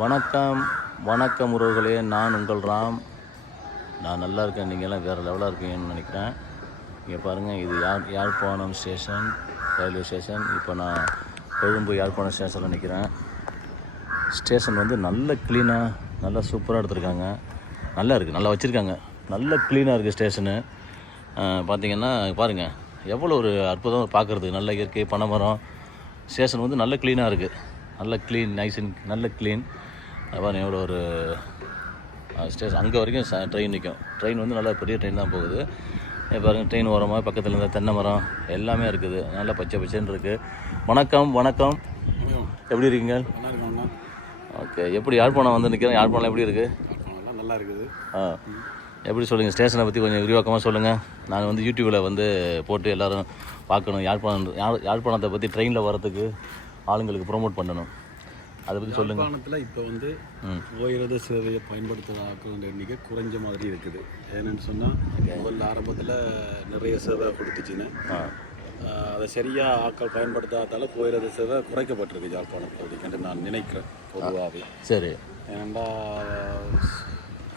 வணக்கம் வணக்கம் உறவுகளே. நான் உங்கள் ராம். நான் நல்லா இருக்கேன். நீங்கள்லாம் வேறு லெவலாக இருப்பீங்கன்னு நினைக்கிறேன். இங்கே பாருங்கள் இது Yazh Yazhpanam station railway station இப்போ நான் கொழும்பு யாழ்ப்பாணம் ஸ்டேஷனில் நிற்கிறேன் ஸ்டேஷன் வந்து நல்ல க்ளீனாக நல்லா சூப்பராக எடுத்திருக்காங்க. நல்லா இருக்குது நல்லா வச்சுருக்காங்க. நல்ல க்ளீனாக இருக்குது ஸ்டேஷனு பார்த்தீங்கன்னா பாருங்கள் எவ்வளோ ஒரு அற்புதம் பார்க்குறதுக்கு நல்ல இயற்கை பனைமரம். ஸ்டேஷன் வந்து நல்ல க்ளீனாக இருக்குது நல்ல க்ளீன் நைஸ் அண்ட் நல்ல க்ளீன் பாருங்க எவ்வளோ ஒரு ஸ்டேஷன் அங்கே வரைக்கும் ட்ரெயின் நிற்கும் ட்ரெயின் வந்து நல்லா பெரிய ட்ரெயின் தான் போகுது. இங்க பாருங்க ட்ரெயின் ஓரமாக பக்கத்தில் இருந்த தென்னை மரம் எல்லாமே இருக்குது. நல்லா பச்சை பச்சைன்னு இருக்குது வணக்கம் வணக்கம். எப்படி இருக்கீங்க? ஓகே. எப்படி யாழ்ப்பாணம் வந்து நிற்கிறேன் யாழ்ப்பாணம் எப்படி இருக்குது நல்லா இருக்குது. ஆ. எப்படி சொல்லுங்கள் ஸ்டேஷனை பற்றி கொஞ்சம் விரிவாக்கமாக சொல்லுங்கள் நான் வந்து யூடியூப்பில் வந்து போட்டு எல்லோரும் பார்க்கணும். யாழ்ப்பாணம் யாழ் யாழ்ப்பாணத்தை பற்றி ட்ரெயினில் வரதுக்கு ஆளுங்களுக்கு ப்ரோமோட் பண்ணணும். அதை பற்றி சொல்லுங்கள் யாழ்ப்பாணத்தில் இப்போ வந்து ம். ஓய்வத சேவையை பயன்படுத்துகிற எண்ணிக்கை குறைஞ்ச மாதிரி இருக்குது. ஏன்னு சொன்னால் முதல்ல ஆரம்பத்தில் நிறைய சேவை கொடுத்துச்சுன்னு. அதை சரியாக ஆட்கள் பயன்படுத்தாதால போயிறது சேவை குறைக்கப்பட்டிருக்கு யாழ்ப்பாணம் பகுதிக்கு நான் நினைக்கிறேன் பொதுவாகவே சரி. ஏன்னா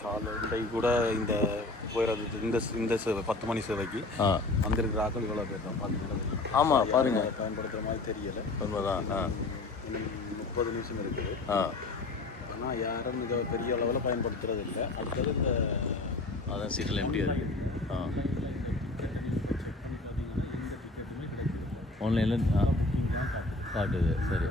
காலை கூட இந்த போயிறது இந்த இந்த சேவை பத்து மணி சேவைக்கு வந்திருக்கிற ஆட்கள் இவ்வளோ பேர் தான். பார்த்தீங்கன்னா ஆமாம் பாருங்கள் பயன்படுத்துகிற மாதிரி தெரியலை. உண்மைதான். முப்பது நிமிஷம் இருக்குது. ஆ. ஆனால் யாரும் இதை பெரிய அளவில் பயன்படுத்துறது இல்லை அடுத்தது இந்த அதான் சீட்டில் எப்படியா இருக்குது ஆ. ஆன்லைனில் காட்டுது. சரி.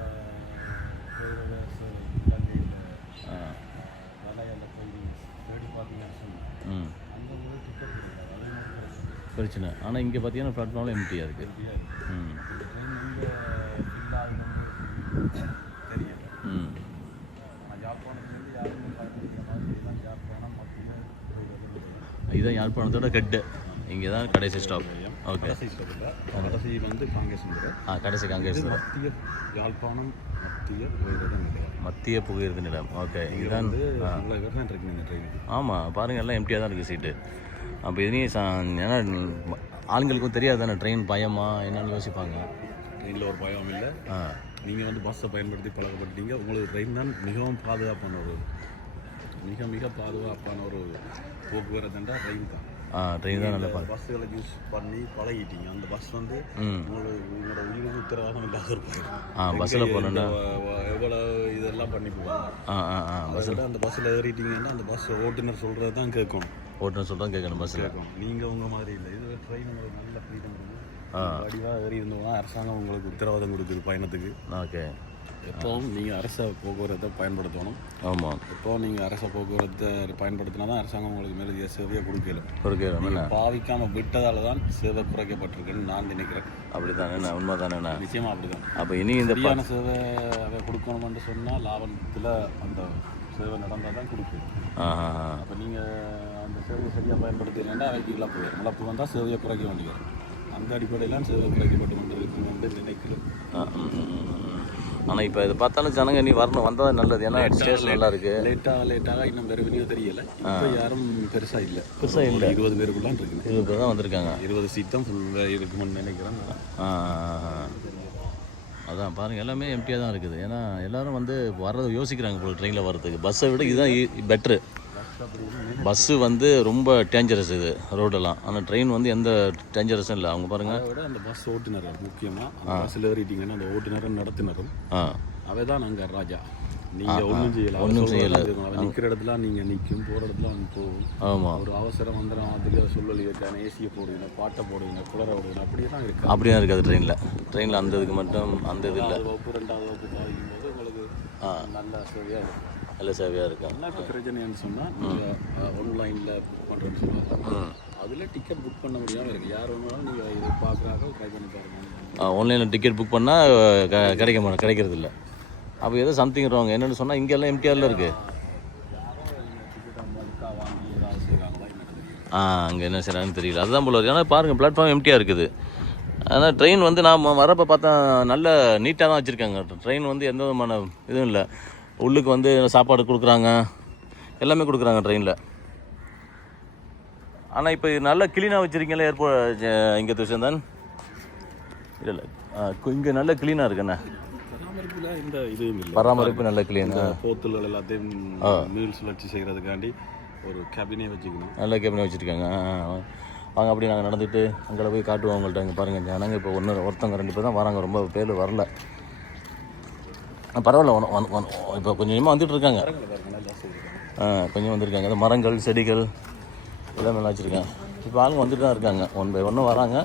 பிரச்சனை. ஆனால் இங்கே பார்த்தீங்கன்னா பிளாட்ஃபார்மில் எம்டியாக இருக்குது ம். இதுதான் யாழ்ப்பாணத்தோட கெட்டு. இங்கே தான் கடைசி ஸ்டாப் ஓகே கடைசி வந்து காங்கிரஸ். ஆ கடைசி இது மத்திய யாழ்ப்பாணம் மத்திய மத்திய புகையிரத நிலம் ஓகே இதுதான் ஆமாம் பாருங்கள் எல்லாம் எம்டியாக தான் இருக்குது சீட்டு அப்போ இதுலேயும் சா ஏன்னா ஆளுங்களுக்கும் தெரியாது தானே ட்ரெயின் பயமா என்னன்னு யோசிப்பாங்க. ட்ரெயினில் ஒரு பயம் இல்லை. நீங்கள் வந்து பஸ்ஸை பயன்படுத்தி பழக்கப்பட்டீங்க உங்களுக்கு ட்ரெயின் தான் மிகவும் பாதுகாப்பான ஒரு மிக மிக பாதுகாப்பான ஒரு போக்குவரத்துன்றா ட்ரெயின் தான். ஆ ட்ரெயின் தான் நல்லா பஸ்ஸுகளை யூஸ் பண்ணி பழகிட்டீங்க. அந்த பஸ் வந்து ம். உங்களுக்கு உங்களோட உயிருக்கு உத்தரவாதம் இல்லாத இருப்பாங்க ஆ பஸ்ஸில் போனோன்னா எவ்வளோ இதெல்லாம் பண்ணி போவாங்க ஆ ஆ அந்த பஸ்ஸில் ஏறிட்டீங்கன்னா அந்த பஸ் ஓட்டுநர் சொல்கிறது தான் கேட்கணும். ஓட்டுன்னு சொல்லிட்டு கேட்கணும் பஸ்ஸில். கேட்கணும். நீங்கள் உங்கள் மாதிரி இல்லை. இது ட்ரெயின் உங்களுக்கு நல்ல ஃப்ரீடம் இருக்குது ஆ. வடிவாக ஏறி இருந்தோம்னா அரசாங்கம் உங்களுக்கு உத்தரவாதம் கொடுக்குது பயணத்துக்கு. ஓகே. எப்போவும் நீங்கள் அரச போக்குவரத்தை பயன்படுத்தணும். ஆமாம் எப்போவும் நீங்கள் அரச போக்குவரத்தை பயன்படுத்தினா தான் அரசாங்கம் உங்களுக்கு மேலே சேவையை கொடுக்கல. என்ன? பாவிக்காமல் விட்டதால தான் சேவை குறைக்கப்பட்டிருக்குன்னு நான் நினைக்கிறேன். அப்படி தானே உண்மை தானேண்ணா நிச்சயமாக அப்படிதான். அப்போ இனி இந்த ப சரியான சேவை அதை கொடுக்கணும்னு சொன்னால் லாபத்தில் அந்த சேவை நடந்தால் தான் கொடுக்கும். அப்போ நீங்கள் அந்த சேவையை சரியாக பயன்படுத்தலைன்னா அவைக்கு இழப்பு வரும் இழப்பு வந்தால் சேவையை குறைக்க வேண்டி வரும். அந்த அடிப்படையில் சேவை குறைக்கப்பட்டு கொண்டிருக்கு என்று நினைக்கிறேன். ஆனால் இப்போ இது பார்த்தாலும் ஜனங்க நீ வரணும். வந்தால் நல்லது. ஏன்னா ஸ்டேஷன் நல்லா இருக்கு லேட்டாக லேட்டாக இன்னும் ரெவன்யூ தெரியல. இப்போ யாரும் பெருசாக இல்லை. பெருசா இல்ல. இருபது பேருக்குள்ளான் இருக்குது. இது இப்போ தான் வந்திருக்காங்க. இருபது சீட் தான் ஃபுல்லாக இருக்கும்னு நினைக்கிறேன். அதான் பாருங்கள் எல்லாமே எம்டியாக தான் இருக்குது. ஏன்னா எல்லாரும் வந்து வர்றதை யோசிக்கிறாங்க போல ட்ரெயினில் வர்றதுக்கு. பஸ்ஸை விட இதுதான் பெட்ரு பஸ்ஸு வந்து ரொம்ப டேஞ்சரஸ் இது ரோடெல்லாம் ஆனால் ட்ரெயின் வந்து எந்த டேஞ்சரஸும் இல்லை. அவங்க பாருங்கள் விட அந்த பஸ் ஓட்டுநர் முக்கியமாக பஸ்ஸில் ஏறிட்டீங்கன்னா அந்த ஓட்டுநரும் நடத்துனரும். ஆ. அவை தான் நாங்கள் ராஜா நீங்கள் ஒன்றும் செய்யல. ஒண்ணும் செய்யல. நிற்கிற இடத்துல நீங்கள் நிற்கும் போகிற இடத்துல அவன் போகும். ஆமாம் ஒரு அவசரம் வந்துடும் சொல்லி இருக்கான ஏசியை போடுவீங்க பாட்டை போடுவீங்க குளர விடுவீங்க அப்படியே தான் இருக்கு அப்படியே இருக்காது ட்ரெயினில் ட்ரெயினில் அந்த இதுக்கு மட்டும் அந்த இது இல்லை. அது வகுப்பு ரெண்டாவது வகுப்பு பாதிக்கும் போது உங்களுக்கு நல்ல இருக்கும். நல்ல சேவையாக இருக்கும் என்ன பிரச்சனைன்னு சொன்னால் நீங்கள் ஆன்லைனில் புக் பண்ணுறேன்னு சொல்லுவாங்க. அதில் டிக்கெட் புக் பண்ண முடியாமல் இருக்குது யார் வேணாலும் நீங்கள் இது பார்க்குறாங்க ட்ரை பண்ணி பாருங்க. ஆன்லைனில் டிக்கெட் புக் பண்ணால் க கிடைக்க மாட்டேன் கிடைக்கிறது இல்லை அப்போ ஏதோ சம்திங் ராங் என்னென்னு சொன்னால் இங்கெல்லாம் எம்டிஆரில் இருக்குது ஆ அங்கே என்ன செய்கிறாங்கன்னு தெரியல. அதுதான் போல இருக்கு. ஏன்னா பாருங்கள் பிளாட்ஃபார்ம் எம்டியாக இருக்குது. ஆனால் ட்ரெயின் வந்து நான் வரப்போ பார்த்தா நல்ல நீட்டாக தான் வச்சுருக்காங்க. ட்ரெயின் வந்து எந்த விதமான இதுவும் இல்லை. உள்ளுக்கு வந்து சாப்பாடு கொடுக்குறாங்க. எல்லாமே கொடுக்குறாங்க ட்ரெயினில் ஆனால் இப்போ இது நல்லா க்ளீனாக வச்சுருக்கீங்களா ஏர்போர்ட் இங்கே துஷந்தன் இல்லை இல்லை. இங்கே நல்ல க்ளீனாக இருக்குண்ணே. இந்த இல்லை. பராமரிப்பு நல்ல கிளீன் இந்த போத்துகள் எல்லாத்தையும் மீள் சுழற்சி செய்கிறதுக்காண்டி ஒரு கேபினே வச்சுக்கணும். நல்ல கேபினை வச்சுருக்காங்க. வாங்க அப்படி நாங்கள் நடந்துட்டு அங்கே போய் காட்டுவோம் அவங்கள்ட்ட இங்கே பாருங்கள் ஜனங்க இப்போ ஒன்று ஒருத்தவங்க ரெண்டு பேர் தான் வராங்க. ரொம்ப பேர் வரல. பரவாயில்ல ஒன்று ஒன் ஒன் இப்போ கொஞ்சம் கொஞ்சமாக வந்துட்டு இருக்காங்க ஆ கொஞ்சம் வந்திருக்காங்க இந்த மரங்கள் செடிகள் எல்லாமே நல்லா வச்சுருக்கேன் இப்போ ஆளுங்க வந்துட்டு தான் இருக்காங்க. ஒன் பை ஒன்று வராங்க.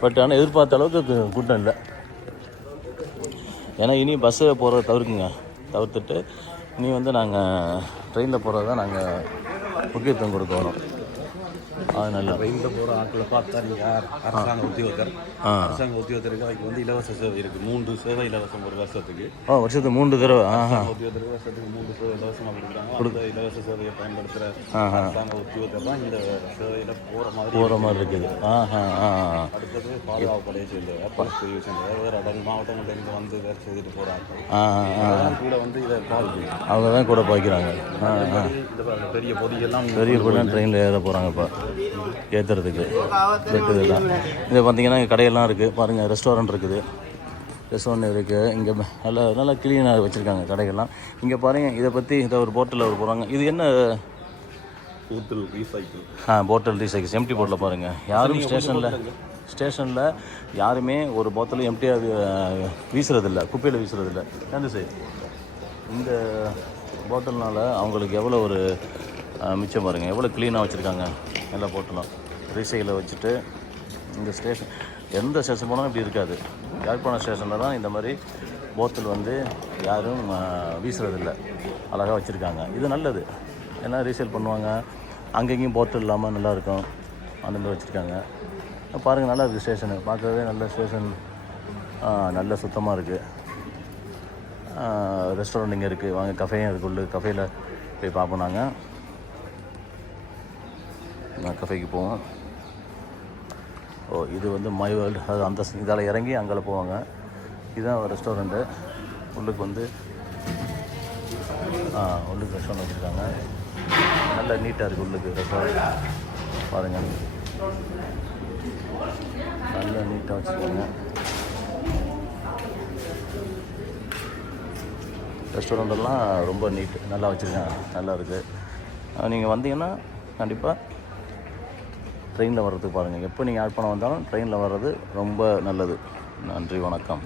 பட் ஆனால் எதிர்பார்த்த அளவுக்கு கூட்டம் இல்லை. ஏன்னா இனி பஸ்ஸு போகிறத தவிர்க்குங்க. தவிர்த்துட்டு இனி வந்து நாங்கள் ட்ரெயினில் போகிறது தான் நாங்கள் முக்கியத்துவம் கொடுக்கணும் அது நல்லா ட்ரெயினில் போகிற ஆட்களை பார்த்தா நீங்கள் அரசாங்க உத்தியோகத்தர். அரசாங்க உத்தியோகத்தருக்கு அதுக்கு வந்து இலவச சேவை இருக்குது மூன்று சேவை இலவசம் ஒரு வருஷத்துக்கு. ஓ வருஷத்துக்கு மூன்று தடவை. உத்தியோகத்தருக்கு வருஷத்துக்கு மூன்று சேவை இலவசமாக கொடுக்குறாங்க. அந்த இலவச சேவையை பயன்படுத்துகிற அரசாங்க உத்தியோகத்தர் தான் இந்த சேவையில் போகிற மாதிரி போகிற மாதிரி இருக்குது. அடுத்தது பாதுகாப்பு படையை சேர்ந்தவர் போலீஸ் பிரிவு சேர்ந்தவர் வேறு அடங்கு மாவட்டங்கள்ல இருந்து வந்து வேலை செய்துட்டு போகிறாங்க கூட வந்து இதை பாதிக்கும் அவங்க தான் கூட பாய்க்கிறாங்க. இந்த பெரிய பொதியெல்லாம் பெரிய பொண்ணு ட்ரெயினில் ஏற போகிறாங்க இப்போ ஏற்றுறதுக்கு பெட்டு இதெல்லாம் இது பார்த்தீங்கன்னா இங்க கடையெல்லாம் இருக்குது பாருங்கள் ரெஸ்டாரண்ட் இருக்குது. ரெஸ்டாரண்ட் இருக்குது இங்கே நல்லா நல்லா க்ளீனாக வச்சுருக்காங்க கடைகள்லாம். இங்கே பாருங்கள் இதை பற்றி இதை ஒரு போட்டில் ஒரு போகிறாங்க இது என்ன? ஊத்தல் ரீசைக்கிள் ஆ போட்டல் ரீசைக்கிள்ஸ் எம்டி போட்டில் பாருங்கள் யாரும் ஸ்டேஷனில் ஸ்டேஷனில் யாருமே ஒரு போத்தலும் எம்டியாக வீசுறதில்ல. குப்பையில் வீசுறதில்ல. ஏன் சரி இந்த போட்டல்னால அவங்களுக்கு எவ்வளோ ஒரு மிச்சம் பாருங்கள் எவ்வளோ க்ளீனாக வச்சுருக்காங்க. நல்லா போட்டலாம். ரீசைக்கிளில் வச்சுட்டு இந்த ஸ்டேஷன் எந்த ஸ்டேஷன் போனாலும் இப்படி இருக்காது. யாழ்ப்பாணம் ஸ்டேஷனில் தான் இந்த மாதிரி போத்தில் வந்து யாரும் ஆ, வீசுறதில்ல. அழகாக வச்சுருக்காங்க. இது நல்லது. ஏன்னா ரீசேல் பண்ணுவாங்க. அங்கங்கேயும் போத்தல் இல்லாமல் நல்லாயிருக்கும் அந்த மாதிரி வச்சுருக்காங்க. பாருங்கள் நல்லா இருக்குது ஸ்டேஷனு பார்க்கவே நல்ல ஸ்டேஷன் நல்ல சுத்தமாக இருக்குது ரெஸ்டாரண்ட் இங்கே இருக்குது வாங்க கஃபேயும் இருக்குள்ள கஃபேயில் போய் பார்ப்போம் நாங்கள் நான் கஃபேக்கு போவோம் ஓ இது வந்து மை வேர்ல்டு அது அந்த இதால் இறங்கி அங்கே போவாங்க. இதுதான் ரெஸ்டாரண்ட்டு உள்ளுக்கு வந்து ஆ உள்ளுக்கு ரெஸ்டாரண்ட் வச்சுருக்காங்க. நல்ல நீட்டாக இருக்குது உள்ளுக்கு ரெஸ்டாரண்ட் பாருங்கள் நல்ல நீட்டாக வச்சுருக்காங்க. ரெஸ்டாரண்ட்டெல்லாம் ரொம்ப நீட் நல்லா வச்சுருக்காங்க. நல்லா இருக்குது நீங்கள் வந்தீங்கன்னா கண்டிப்பாக ட்ரெயினில் வர்றதுக்கு பாருங்கள் எப்போ நீங்கள் யாழ்ப்பாணம் வந்தாலும் ட்ரெயினில் வர்றது ரொம்ப நல்லது. நன்றி வணக்கம்.